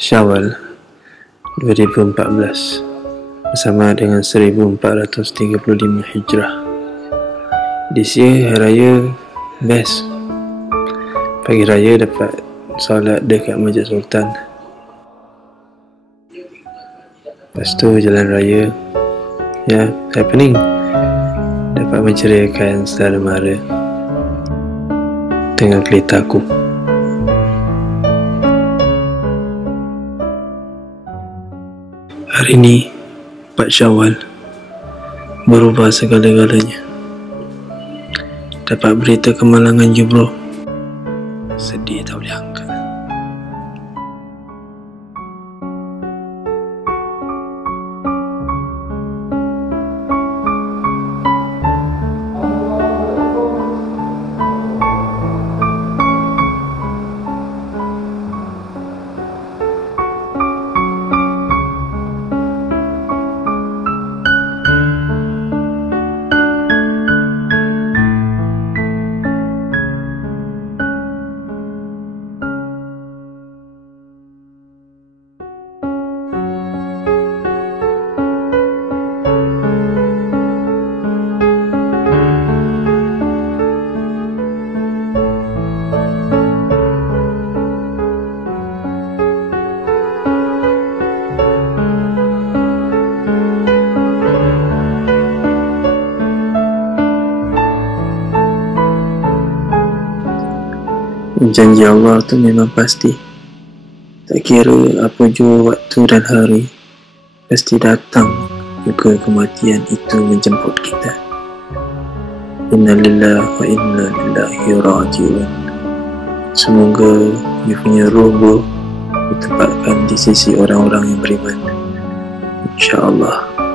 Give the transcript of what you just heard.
Syawal 2014 bersama dengan 1435 Hijrah. This year hari raya best. Pagi raya dapat solat dekat Masjid Sultan. Lepas tu jalan raya ya happening dapat menceriakan saudara mara dengan kereta aku. Hari ini 4 Syawal berubah segala-galanya. Dapat berita kemalangan Jubro. Sedih tak boleh angkat. Janji Allah tu memang pasti. Tak kira apa jua waktu dan hari, pasti datang juga kematian itu menjemput kita. Inna lillah wa inna lillahi rajiun. Semoga you punya roh ditempatkan di sisi orang-orang yang beriman. InsyaAllah.